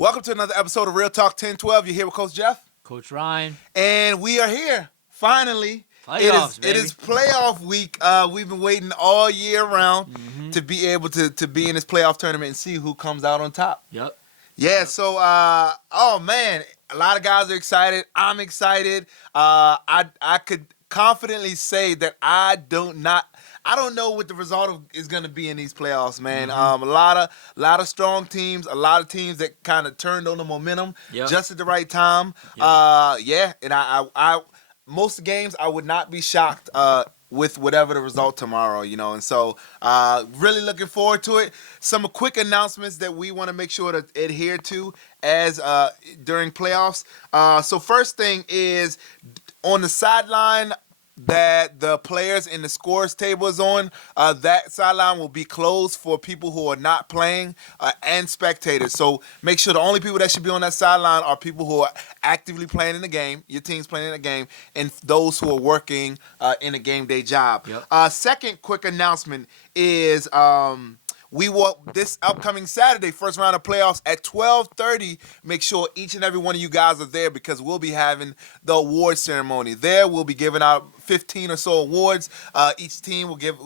Welcome to another episode of Real Talk 1012. You're here with Coach Jeff. Coach Ryan. And we are here, finally. Playoffs, It is playoff week. We've been waiting all year round to be able to be in this playoff tournament and see who comes out on top. Yep. Yeah, so, oh, man, a lot of guys are excited. I'm excited. I could confidently say that I don't know what the result is going to be in these playoffs, man. A lot of strong teams, a lot of teams that kind of turned on the momentum just at the right time. Yep. And I most games I would not be shocked with whatever the result tomorrow, and so really looking forward to it. Some quick announcements that we want to make sure to adhere to as during playoffs. So first thing is on the sideline that the players in the scores table is on, that sideline will be closed for people who are not playing and spectators. So make sure the only people that should be on that sideline are people who are actively playing in the game, your team's playing in the game, and those who are working in a game day job. Yep. Second quick announcement is we will, this upcoming Saturday, first round of playoffs at 12:30. Make sure each and every one of you guys are there because we'll be having the award ceremony there. We'll be giving out 15 or so awards. Each team will get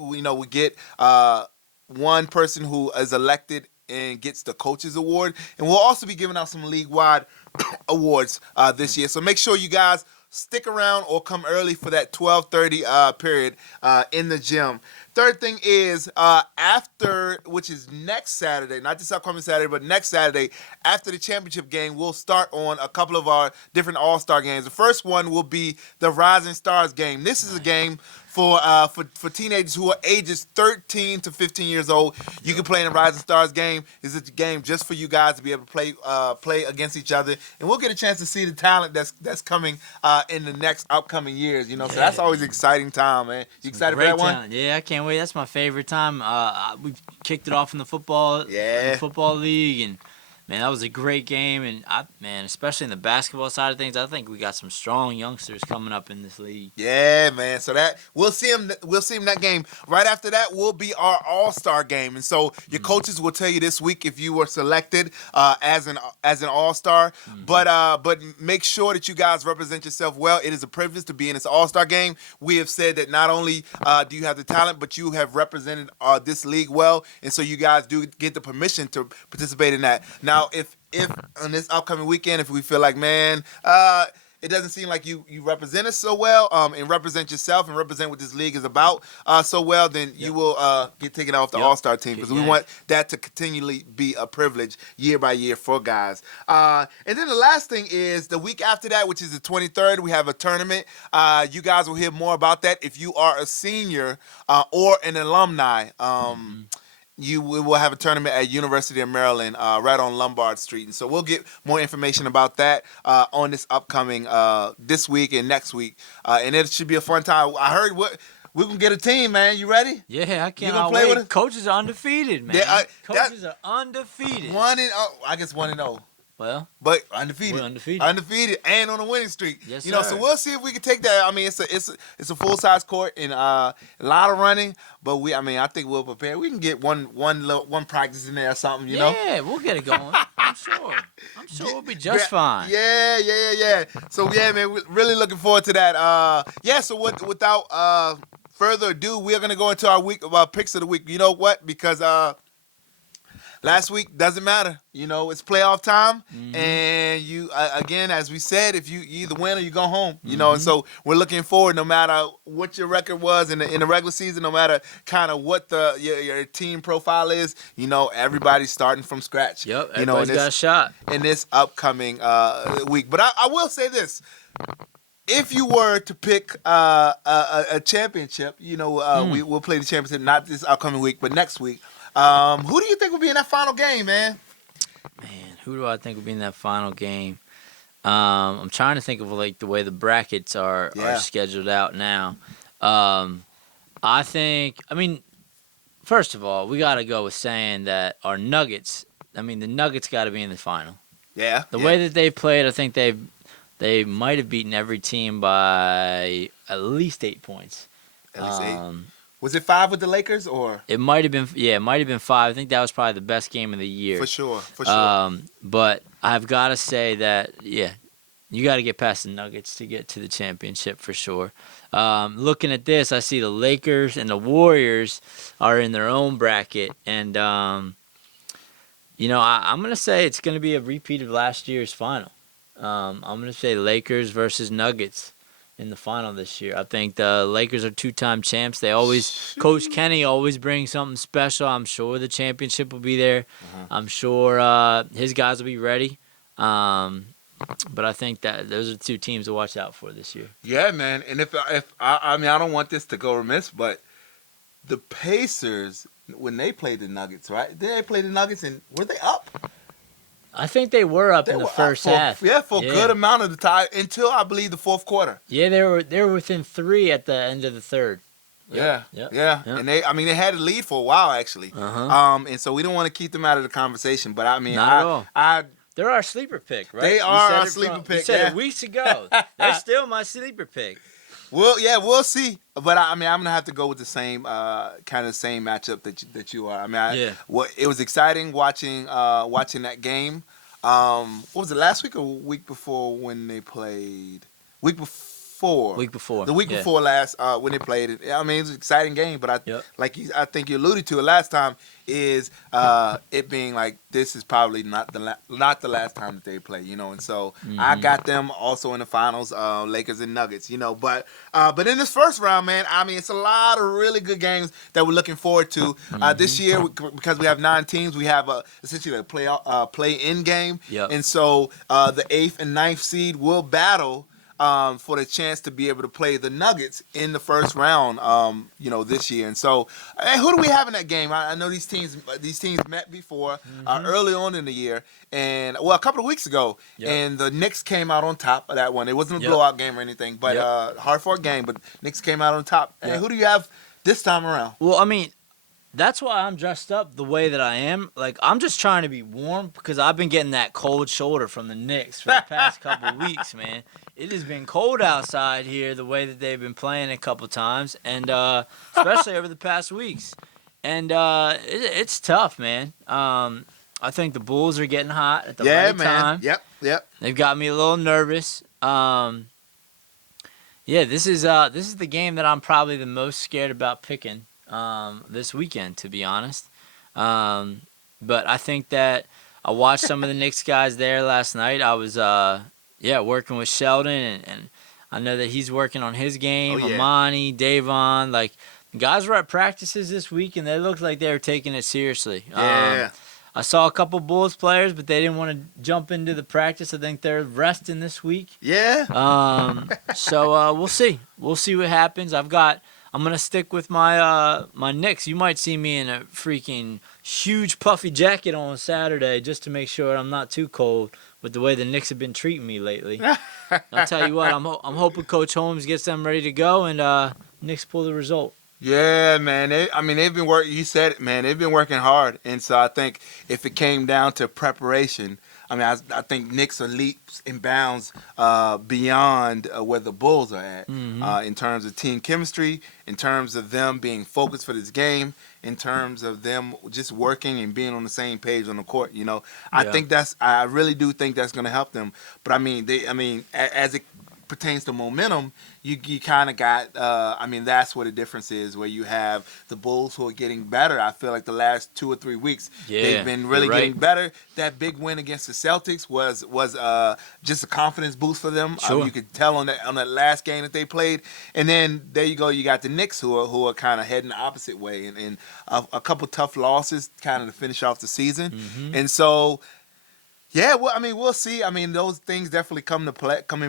one person who is elected and gets the coach's award, and we'll also be giving out some league-wide awards this year. So make sure you guys stick around or come early for that 12:30 period in the gym. Third thing is after, which is next Saturday, not this upcoming Saturday, but next Saturday, after the championship game, we'll start on a couple of our different All-Star games. The first one will be the Rising Stars game. This is a game for teenagers who are ages 13 to 15 years old. You can play in the Rising Stars game. This is a game just for you guys to be able to play against each other, and we'll get a chance to see the talent that's coming in the next upcoming years. So that's always an exciting time, man. You excited for that one? Yeah, I can't wait. That's my favorite time. We kicked it off in the football league, and man, that was a great game. And especially in the basketball side of things, I think we got some strong youngsters coming up in this league. Yeah, man. So that we'll see them that game. Right after that will be our All-Star game, and so your coaches will tell you this week if you were selected as an All-Star. But make sure that you guys represent yourself well. It is a privilege to be in this All-Star game. We have said that not only do you have the talent, but you have represented this league well, and so you guys do get the permission to participate in that. Now, if on this upcoming weekend, if we feel like, man, it doesn't seem like you represent us so well and represent yourself and represent what this league is about so well, then you will get taken off the All-Star team because we want that to continually be a privilege year by year for guys. And then the last thing is the week after that, which is the 23rd, we have a tournament. You guys will hear more about that if you are a senior or an alumni. We will have a tournament at University of Maryland right on Lombard Street. And so we'll get more information about that on this upcoming this week and next week. And it should be a fun time. I heard we're going to get a team, man. You ready? Yeah, I can't play wait. with us? Coaches are undefeated, man. Yeah, Coaches are undefeated. 1-0. I guess 1-0. Well, but undefeated. We're undefeated and on a winning streak. Yes, sir. So we'll see if we can take that. I mean, it's a full size court and a lot of running, but I think we'll prepare. We can get one practice in there or something. Yeah, we'll get it going. I'm sure we'll be just fine. Yeah. So yeah, man, we're really looking forward to that. So without further ado, we're gonna go into our week of our picks of the week. You know what? Because last week doesn't matter. It's playoff time, and you again, as we said, if you either win or you go home. And so we're looking forward, no matter what your record was in the regular season, no matter kind of what your team profile is. Everybody's starting from scratch. Yep, everybody's got a shot in this upcoming week. But I will say this. If you were to pick a championship, we'll play the championship not this upcoming week, but next week. Who do you think will be in that final game, man? Man, who do I think will be in that final game? I'm trying to think of the way the brackets are scheduled out now. First of all, we got to go with saying that our Nuggets. The Nuggets got to be in the final. Yeah. The way that they played, I think they might have beaten every team by at least 8 points. At least 8. Was it 5 with the Lakers or? It might have been, yeah, it might have been 5. I think that was probably the best game of the year. For sure. But I've got to say that, yeah, you got to get past the Nuggets to get to the championship for sure. Looking at this, I see the Lakers and the Warriors are in their own bracket. And, I'm going to say it's going to be a repeat of last year's final. I'm going to say Lakers versus Nuggets in the final this year. I think the Lakers are 2-time champs. They always, Coach Kenny always brings something special. I'm sure the championship will be there. I'm sure his guys will be ready. But I think that those are 2 teams to watch out for this year. Yeah, man. And if I mean, I don't want this to go remiss, but the Pacers, when they played the Nuggets, right? Did they play the Nuggets and were they up? I think they were up in the first half. Yeah, for a good amount of the time until I believe the fourth quarter. Yeah, they were within 3 at the end of the third. Yeah. And they had a lead for a while actually. And so we don't want to keep them out of the conversation, but I mean, not at all. They're our sleeper pick, right? They are our sleeper pick. We said it weeks ago. They're still my sleeper pick. Well, yeah, we'll see. But I mean, I'm gonna have to go with the same kind of same matchup that you are. I mean, it was exciting watching that game. What was it, last week or week before when they played? Week before. The week before last when they played it. I mean, it was an exciting game, but I think you alluded to it last time is it being like this is probably not the last time that they play, and so I got them also in the finals, Lakers and Nuggets, but in this first round, man, I mean, it's a lot of really good games that we're looking forward to this year because we have 9 teams. We have essentially a play-in game, and so the 8th and 9th seed will battle for the chance to be able to play the Nuggets in the first round, this year. And so, who do we have in that game? I know these teams met before early on in the year, and a couple of weeks ago, and the Knicks came out on top of that one. It wasn't a blowout game or anything, but hard-fought game. But Knicks came out on top. Hey, who do you have this time around? Well, I mean, that's why I'm dressed up the way that I am. Like, I'm just trying to be warm because I've been getting that cold shoulder from the Knicks for the past couple of weeks, man. It has been cold outside here the way that they've been playing a couple times, and especially over the past weeks. And it's tough, man. I think the Bulls are getting hot at the right time. Yep. They've got me a little nervous. This is the game that I'm probably the most scared about picking this weekend, to be honest. But I think that I watched some of the Knicks guys there last night. I was working with Sheldon, and I know that he's working on his game. Amani, Davon, like guys were at practices this week, and they looked like they were taking it seriously. I saw a couple Bulls players, but they didn't want to jump into the practice. I think they're resting this week. So we'll see. We'll see what happens. I'm gonna stick with my Knicks. You might see me in a freaking huge puffy jacket on Saturday just to make sure I'm not too cold with the way the Knicks have been treating me lately. I'll tell you what, I'm hoping Coach Holmes gets them ready to go and Knicks pull the result. Yeah, man. They've been working. You said it, man. They've been working hard, and so I think if it came down to preparation, I think Knicks are leaps and bounds beyond where the Bulls are at in terms of team chemistry, in terms of them being focused for this game, in terms of them just working and being on the same page on the court. I really do think that's going to help them. But as it pertains to momentum, you kind of got, that's where the difference is, where you have the Bulls who are getting better. I feel like the last 2 or 3 weeks, they've been really getting better. That big win against the Celtics was just a confidence boost for them. Sure. You could tell on that last game that they played. And then there you go, you got the Knicks who are kind of heading the opposite way. And a couple tough losses kind of to finish off the season. And so, yeah, well, we'll see. Those things definitely come in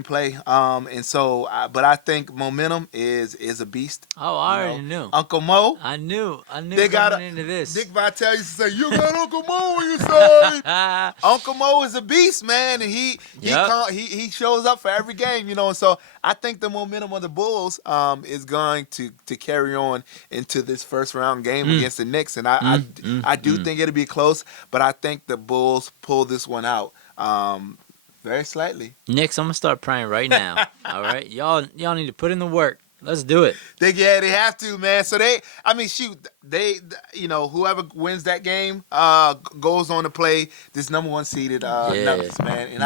play. And so, but I think momentum is a beast. Oh, I already knew. Uncle Mo. I knew. They got into this. Dick Vitale used to say, "You got Uncle Mo on your side." Uncle Mo is a beast, man, and he shows up for every game, And so I think the momentum of the Bulls is going to carry on into this first round game against the Knicks, and I do think it'll be close, but I think the Bulls pull this one out very slightly. Knicks, I'm gonna start praying right now. All right, y'all need to put in the work. Let's do it. They have to, man. So whoever wins that game goes on to play this number one seeded Nuggets, man. And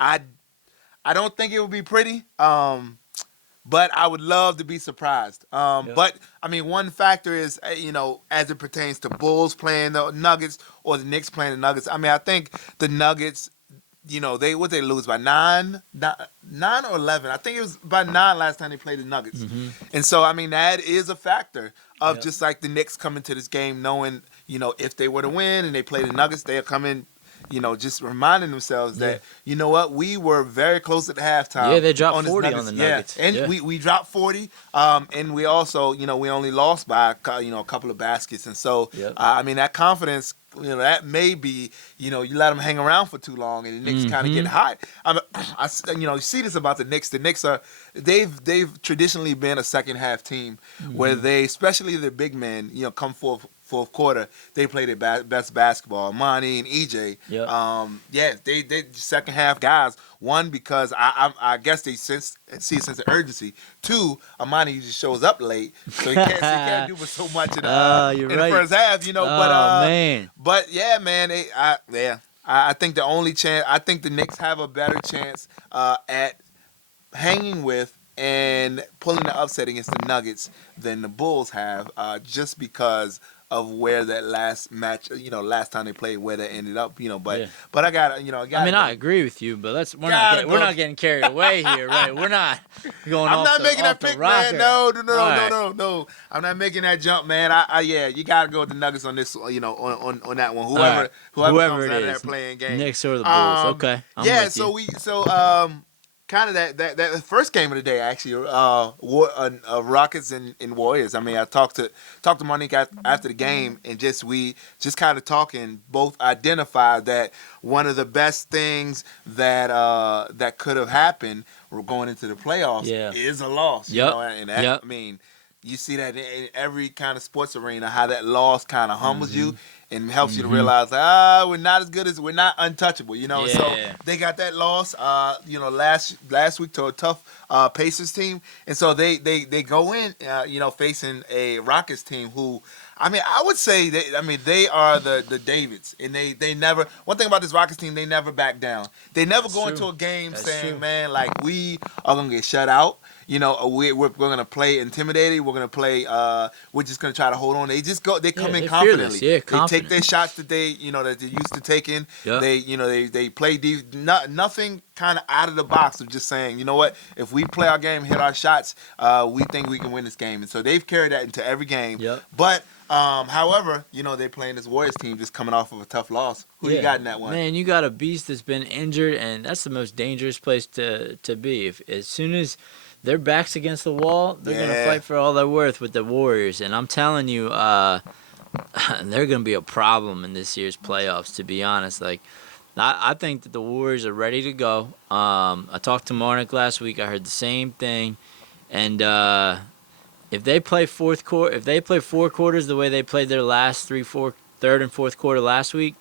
I don't think it would be pretty. But I would love to be surprised. But I mean, one factor is, as it pertains to Bulls playing the Nuggets or the Knicks playing the Nuggets. I mean, I think the Nuggets, they lose by nine or 11. I think it was by 9 last time they played the Nuggets. And so, I mean, that is a factor of just like the Knicks coming to this game knowing, if they were to win and they play the Nuggets, they'll come in, just reminding themselves that, you know what, we were very close at the halftime. Yeah, they dropped 40 on the Nuggets. Yeah, and we dropped 40, and we also, we only lost by, a couple of baskets. And so, I mean, that confidence, that may be, you let them hang around for too long, and the Knicks kind of get hot. You see this about the Knicks. The Knicks they've traditionally been a second half team where they, especially the big men, come fourth quarter, they play their best basketball. Monty and EJ, they second half guys. One, because I guess they see a sense of urgency. Two, Amani usually shows up late, so he can't do so much in the first half. Man. But yeah, man, I think the only chance, I think the Knicks have a better chance at hanging with and pulling the upset against the Nuggets than the Bulls have, just because of where that last match, last time they played, where that ended up, but I got, I agree with you, but we're not getting carried away here, right? We're not going. I'm not making that pick, man. No. I'm not making that jump, man. You gotta go with the Nuggets on this, on that one. Whoever comes out of that playing game, Knicks or the Bulls. Okay. Kind of that first game of the day, actually, Rockets and Warriors. I mean, I talked to Monique after the game, and we kind of talking, both identified that one of the best things that could have happened going into the playoffs is a loss. I mean, you see that in every kind of sports arena, how that loss kind of humbles you and helps you to realize, we're not as good as, we're not untouchable, And so they got that loss, last week to a tough Pacers team, and so they go in, facing a Rockets team who, I mean, I would say they are the Davids, and they never. One thing about this Rockets team, they never back down. They never go into a game saying, "Man, like we are gonna get shut out." We're gonna play intimidated. We're gonna play. We're just gonna try to hold on. They just go. They come in confidently. They take their shots that they that they're used to taking. Yep. They play deep. Nothing kind of out of the box of just saying, you know what, if we play our game, hit our shots, we think we can win this game. And so they've carried that into every game. Yep. But however, they're playing this Warriors team just coming off of a tough loss. Who you got in that one? Man, you got a beast that's been injured, and that's the most dangerous place to be. If as soon as their back's against the wall, they're going to fight for all they're worth with the Warriors. And I'm telling you, they're going to be a problem in this year's playoffs, to be honest. Like, I think that the Warriors are ready to go. I talked to Marnik last week. I heard the same thing. And if they play four quarters the way they played their last third and fourth quarter last week,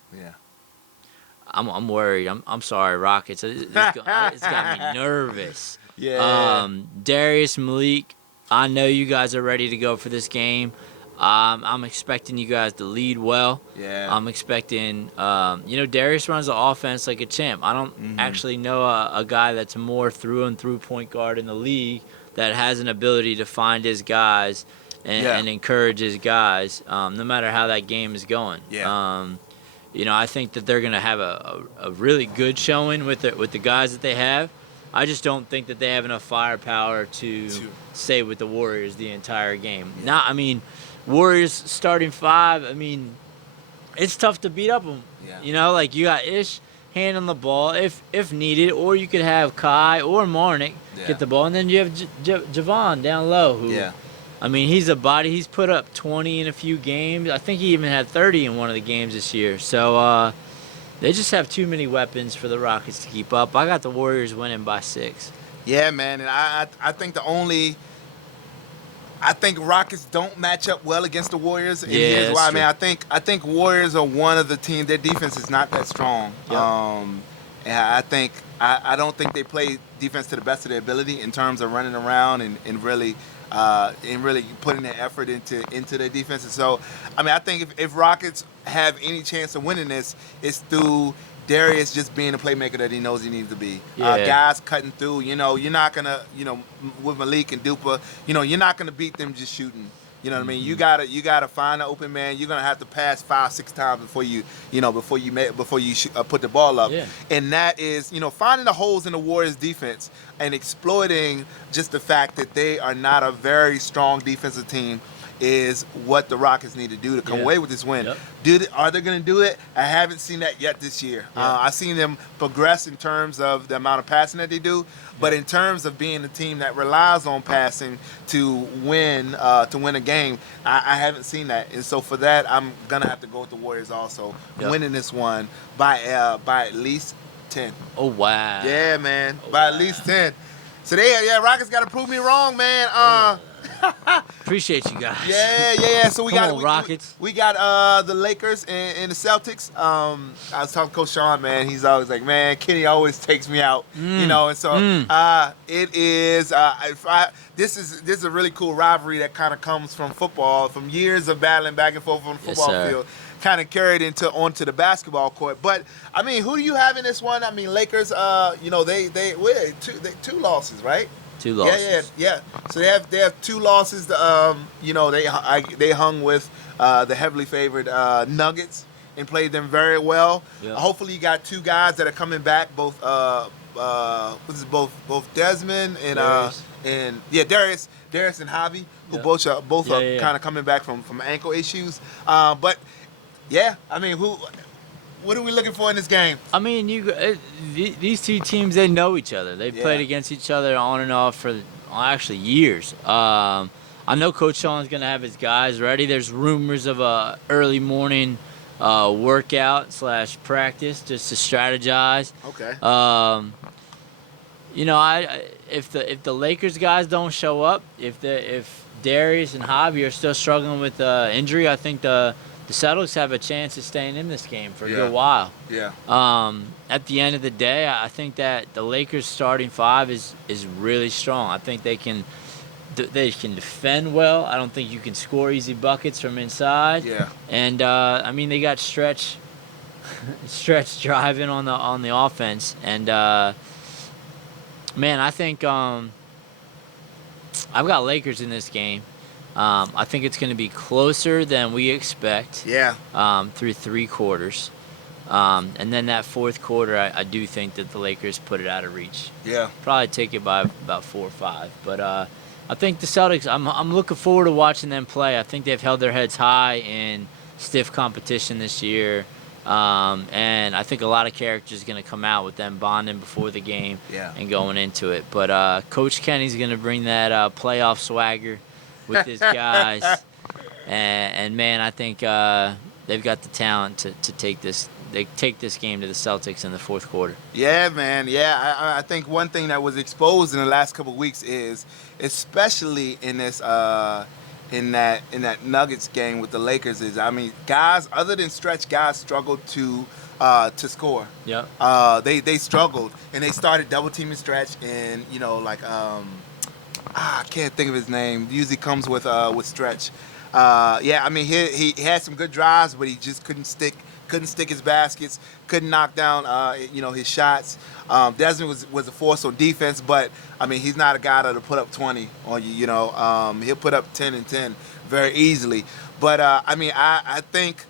I'm worried. I'm sorry, Rockets. It's got me nervous. Darius, Malik, I know you guys are ready to go for this game. I'm expecting you guys to lead well. I'm expecting, Darius runs the offense like a champ. I don't actually know a guy that's a more through and through point guard in the league that has an ability to find his guys and encourage his guys, no matter how that game is going. I think that they're going to have a really good showing with the guys that they have. I just don't think that they have enough firepower to stay with the Warriors the entire game. Now, I mean, Warriors starting five, I mean, it's tough to beat up them. You you got Ish handling the ball if needed, or you could have Kai or Marnik get the ball, and then you have Javon down low who, I mean, he's a body. He's put up 20 in a few games. I think he even had 30 in one of the games this year. So, they just have too many weapons for the Rockets to keep up. I got the Warriors winning by 6. Yeah, man, and I think Rockets don't match up well against the Warriors. And here's why. I mean, I think Warriors are one of the teams. Their defense is not that strong. And I don't think they play defense to the best of their ability in terms of running around and really putting their effort into their defense. And so, I mean, I think if Rockets have any chance of winning this, it's through Darius just being the playmaker that he knows he needs to be. Yeah. Guys cutting through. You're not gonna, with Malik and Dupa, you're not gonna beat them just shooting. You know what I mean? You gotta find an open man. You're gonna have to pass 5-6 times before you put the ball up. Yeah. And that is finding the holes in the Warriors defense and exploiting just the fact that they are not a very strong defensive team is what the Rockets need to do to come away with this win. Yep. Are they going to do it? I haven't seen that yet this year. I've seen them progress in terms of the amount of passing that they do, but in terms of being a team that relies on passing to win a game, I haven't seen that. And so for that, I'm going to have to go with the Warriors also, winning this one by at least 10. Oh, wow. Yeah, man, by at least 10. So Rockets got to prove me wrong, man. Appreciate you guys. Yeah. So we Come got on, Rockets. We got the Lakers and the Celtics. I was talking to Coach Sean, man. He's always like, man, Kenny always takes me out, And so it is. This is a really cool rivalry that kind of comes from football, from years of battling back and forth on the football field. Kind of carried onto the basketball court. But I mean, who do you have in this one? I mean, Lakers. They two losses, right? 2 losses. Yeah. So they have 2 losses. They hung with the heavily favored Nuggets and played them very well. Yeah. Hopefully, you got 2 guys that are coming back. Both Desmond and Darius and Javi, who both are kind of coming back from ankle issues. But yeah, I mean, what are we looking for in this game? I mean, these 2 teams, they know each other. They played against each other on and off for actually years. I know Coach Sean's going to have his guys ready. There's rumors of a early morning workout / practice just to strategize. Okay. If the Lakers guys don't show up, if Darius and Javi are still struggling with injury, I think the Celtics have a chance of staying in this game for a good while. Yeah. At the end of the day, I think that the Lakers' starting 5 is really strong. I think they can defend well. I don't think you can score easy buckets from inside. Yeah. And I mean, they got stretch driving on the offense. And man, I think I've got Lakers in this game. I think it's going to be closer than we expect. Yeah. Through 3 quarters. And then that 4th quarter, I do think that the Lakers put it out of reach. Yeah. Probably take it by about 4 or 5. But I think the Celtics, I'm looking forward to watching them play. I think they've held their heads high in stiff competition this year. And I think a lot of characters are going to come out with them bonding before the game and going into it. But Coach Kenny's going to bring that playoff swagger with his guys. And man, I think they've got the talent to take this. They take this game to the Celtics in the 4th quarter. Yeah, man. Yeah, I think one thing that was exposed in the last couple of weeks is, especially in this in that Nuggets game with the Lakers, is guys other than Stretch, guys struggled to score. Yeah. They struggled and they started double teaming Stretch and I can't think of his name. Usually comes with Stretch. He had some good drives, but he just couldn't stick his baskets, couldn't knock down his shots. Desmond was a force on defense, but he's not a guy that'll put up 20 on you. He'll put up 10 and 10 very easily. But I think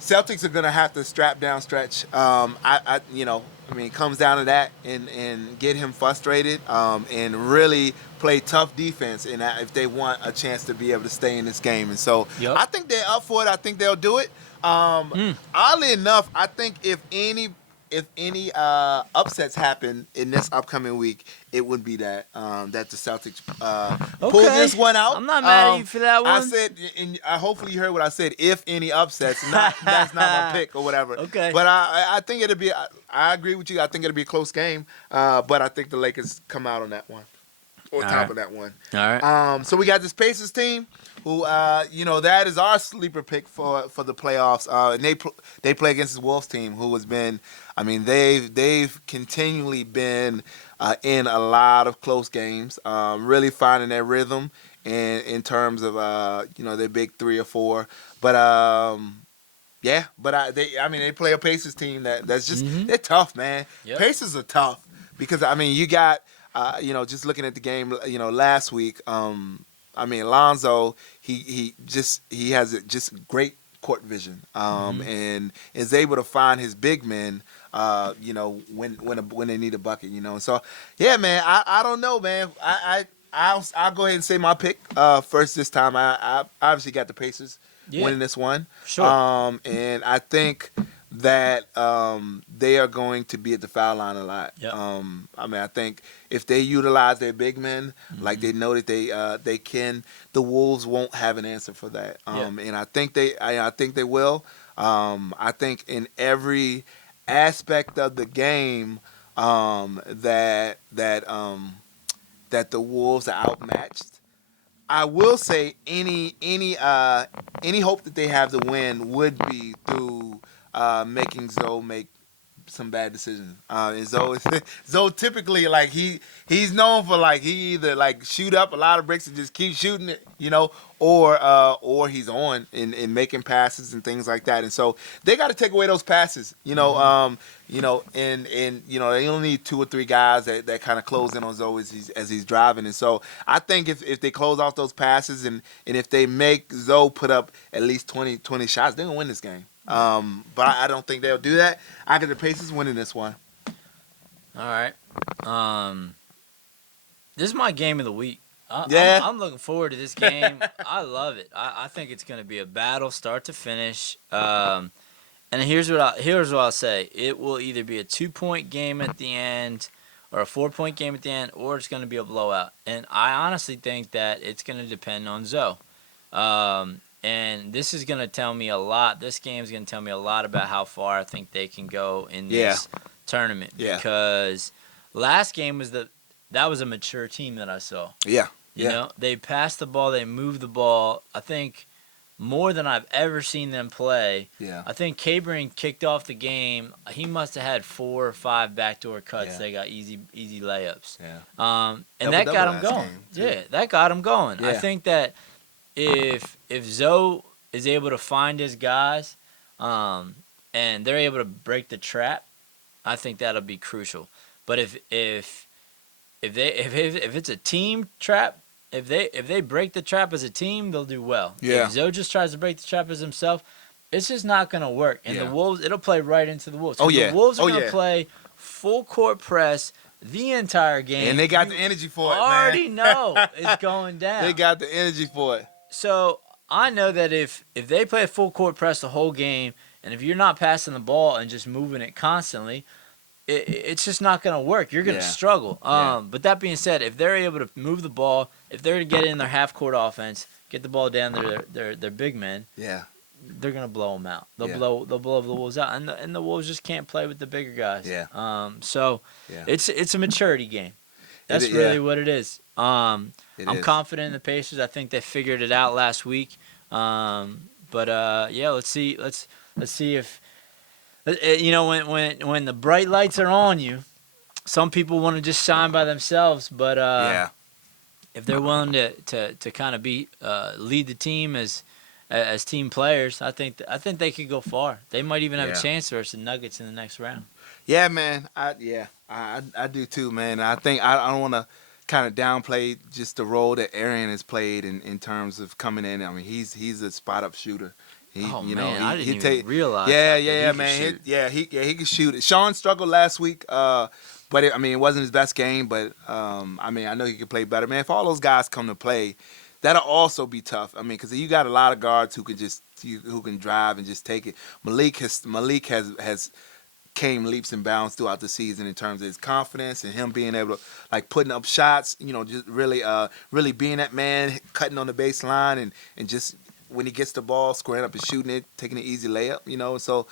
Celtics are gonna have to strap down Stretch. It comes down to that and get him frustrated and really play tough defense and if they want a chance to be able to stay in this game. And so I think they're up for it. I think they'll do it. Oddly enough, I think if any upsets happen in this upcoming week, it would be that the Celtics pull this one out. I'm not mad at you for that one. I said, and hopefully you heard what I said. If any upsets, that's not my pick or whatever. Okay. But I think it'll be. I agree with you. I think it'll be a close game. But I think the Lakers come out on that one. on All top right. of that one. All right. So we got this Pacers team, who that is our sleeper pick for the playoffs. And they play against this Wolves team, who has been, I mean, they've continually been in a lot of close games, really finding their rhythm in terms of their big 3 or 4, but. Yeah, but they play a Pacers team that's just they're tough, man. Yep. Pacers are tough because I mean you got just looking at the game last week. Lonzo he has just great court vision and is able to find his big men when they need a bucket, So yeah, man, I don't know, man. I'll go ahead and say my pick first this time. I obviously got the Pacers Yeah. winning this one. Sure. And I think that they are going to be at the foul line a lot. Yep. I think if they utilize their big men like they know that they can, the Wolves won't have an answer for that. And I think they will. I think in every aspect of the game that the Wolves are outmatched. I will say any hope that they have to win would be through making Zoe make some bad decisions. And Zoe, Zoe typically like he's known for like he either like shoot up a lot of bricks and just keep shooting it, or he's on in making passes and things like that. And so they got to take away those passes, and they only need 2 or 3 guys that kind of close in on Zoe as he's driving. And so I think if they close off those passes and if they make Zoe put up at least 20 shots, they're gonna win this game. But I don't think they'll do that. I got the Pacers winning this one. All right. This is my game of the week. I'm looking forward to this game. I love it. I think it's going to be a battle, start to finish. And here's what I'll say: it will either be a 2-point game at the end, or a 4-point game at the end, or it's going to be a blowout. And I honestly think that it's going to depend on Zoe. And this is going to tell me a lot. This game is going to tell me a lot about how far I think they can go in this tournament. Yeah. Because last game that was a mature team that I saw. Yeah. You know, they passed the ball, they moved the ball. I think more than I've ever seen them play. Yeah. I think Cabring kicked off the game. He must have had 4 or 5 backdoor cuts. Yeah. They got easy layups. Yeah. And that got him going. Yeah, that got him going. Yeah. I think that if Zoe is able to find his guys, and they're able to break the trap, I think that'll be crucial. But if it's a team trap, if they break the trap as a team, they'll do well. Yeah. If Zoe just tries to break the trap as himself, it's just not gonna work. And the Wolves, it'll play right into the Wolves. The Wolves are gonna play full court press the entire game. And they got the energy for it, man. Already know it's going down. They got the energy for it. So I know that if they play a full court press the whole game, and if you're not passing the ball and just moving it constantly, it's just not going to work. You're going to struggle. But that being said, if they're able to move the ball, if they're to get in their half court offense, get the ball down to their big men, they're going to blow them out. They'll blow the Wolves out, and the Wolves just can't play with the bigger guys. It's a maturity game. That's really what it is. I'm confident in the Pacers. I think they figured it out last week. Let's see if when the bright lights are on you, some people want to just shine by themselves. But if they're willing to kind of lead the team as team players, I think they could go far. They might even have a chance versus the Nuggets in the next round. Yeah, man. I do too, man. I think I don't want to kind of downplay just the role that Arian has played in terms of coming in. I mean, he's a spot up shooter. I didn't even realize. Man. He can shoot. Sean struggled last week, but it wasn't his best game. But I know he could play better, man. If all those guys come to play, that'll also be tough. I mean, because you got a lot of guards who can drive and just take it. Malik has came leaps and bounds throughout the season in terms of his confidence and him being able to like putting up shots. Just really being that man, cutting on the baseline and just when he gets the ball, squaring up and shooting it, taking an easy layup. So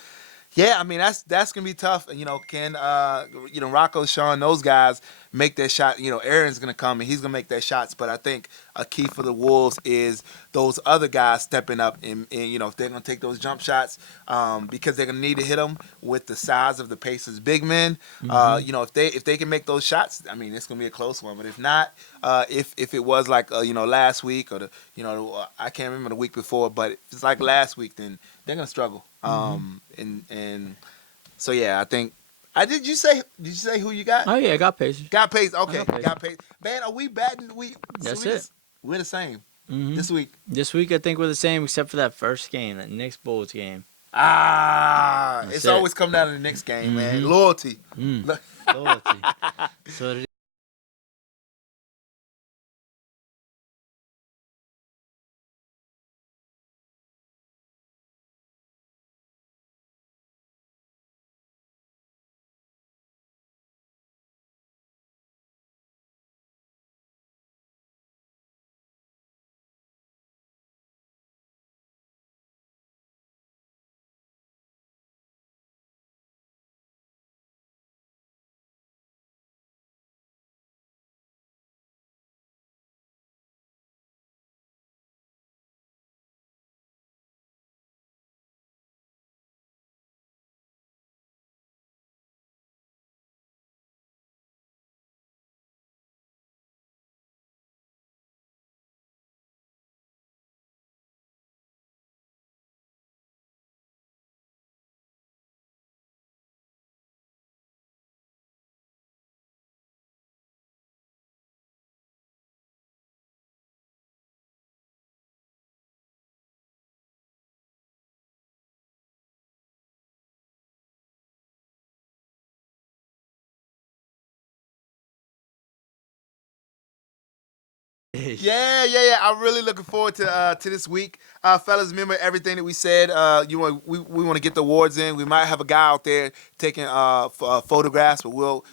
Yeah, I mean that's gonna be tough. Can Rocco, Sean, those guys make that shot? Aaron's gonna come and he's gonna make that shots. But I think a key for the Wolves is those other guys stepping up and if they're gonna take those jump shots, because they're gonna need to hit them with the size of the Pacers' big men. If they can make those shots, I mean it's gonna be a close one. But if not, if it was like last week or I can't remember the week before, but if it's like last week, then they're gonna struggle. And so yeah, I think did you say who you got? Oh yeah, I got Pacers. Got Pace. Okay, I got got Pace. Man, are we batting? That's it. We're the same Mm-hmm. this week. This week I think we're the same except for that first game, that Knicks Bulls game. It's always come down to the next game, man. Mm-hmm. Loyalty. Loyalty. So Yeah. I'm really looking forward to this week, fellas. Remember everything that we said. We want to get the awards in. We might have a guy out there taking photographs, but we'll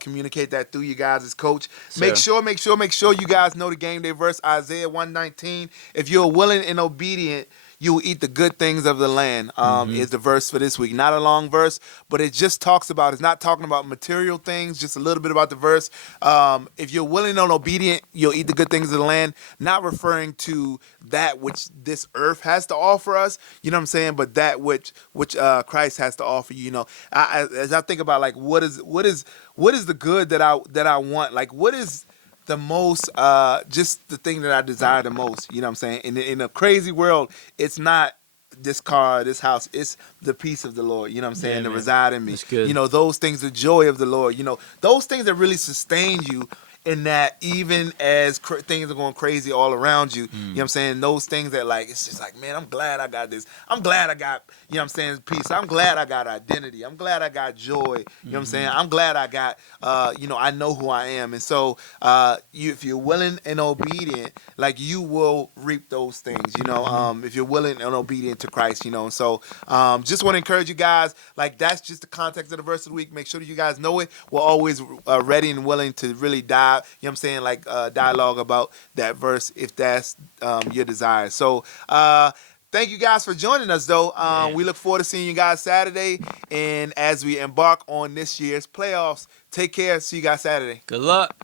communicate that through you guys as coach. Sure. Make sure you guys know the game day verse Isaiah 119. If you're willing and obedient, you will eat the good things of the land, is the verse for this week. Not a long verse, but it just talks about, it's not talking about material things, just a little bit about the verse. If you're willing and obedient, you'll eat the good things of the land, not referring to that which this earth has to offer us, you know what I'm saying, but that which Christ has to offer you. As I think about like what is the good that I want, like what is the most just the thing that I desire the most, you know what I'm saying? In a crazy world, it's not this car, this house, it's the peace of the Lord, you know what I'm saying, Yeah, to man. reside in me. That's good. Those things, the joy of the Lord, those things that really sustain you in that, even as things are going crazy all around you, you know what I'm saying, those things that like, it's just like, man, I'm glad I got this. I'm glad I got, you know what I'm saying, peace. I'm glad I got identity. I'm glad I got joy. You know what I'm saying? I'm glad I got, I know who I am. And so if you're willing and obedient, like you will reap those things, if you're willing and obedient to Christ, And so just want to encourage you guys, like that's just the context of the verse of the week. Make sure that you guys know it. We're always ready and willing to really dive, you know what I'm saying, like dialogue about that verse if that's your desire. So thank you guys for joining us, though. We look forward to seeing you guys Saturday. And as we embark on this year's playoffs, take care. See you guys Saturday. Good luck.